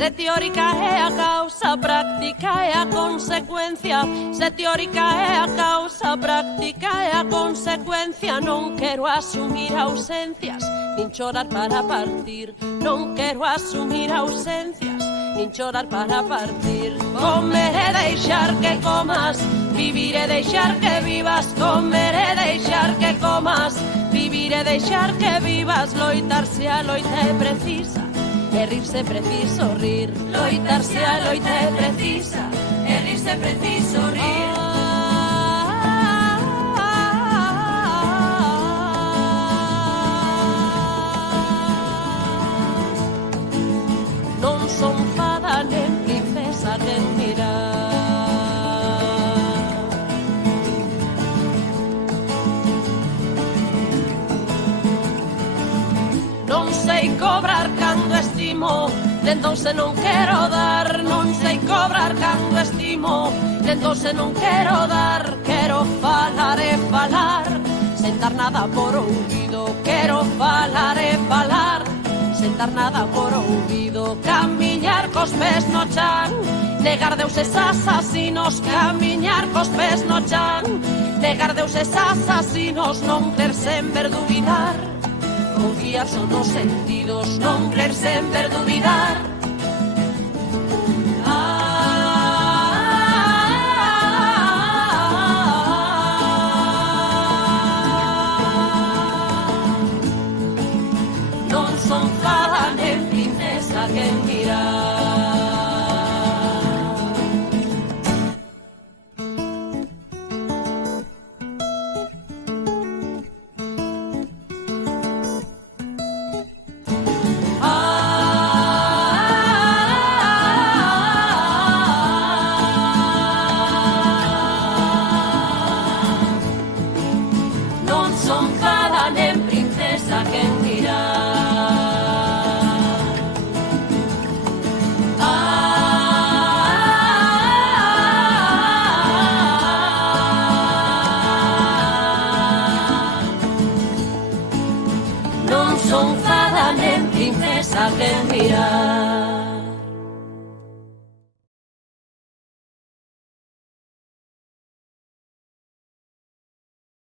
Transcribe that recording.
Se teórica é a causa, práctica é a consecuencia. Se teórica é a causa, práctica é a consecuencia. Non quero asumir ausencias, nin chorar para partir. Non quero asumir ausencias, nin chorar para partir. Comer e deixar que comas, vivir e deixar que vivas. Comer e deixar que comas, vivir e deixar que vivas. Loitarse a loita é precisa, e rirse preciso rir. Loitarse a loita é precisa, e rirse preciso rir. Non son fada nen princesa nen mirar. Non sei cobrar cando estimo, entón se non quero dar. Non sei cobrar cando estimo, entón se non quero dar. Quero falar e falar, sentar nada por ouvido. Quero falar e falar, sentar nada por ouvido. Camiñar cos pés no chan, negar deuses asasinos. Camiñar cos pés no chan, negar deuses asasinos. Non crer sen ver duvidar, confiar son os sentidos. Non crer sen ver duvidar. Non son fada nen princesa quen mirar. Non son fada nen princesa quen mirar. Non son fada nen princesa quen mirar.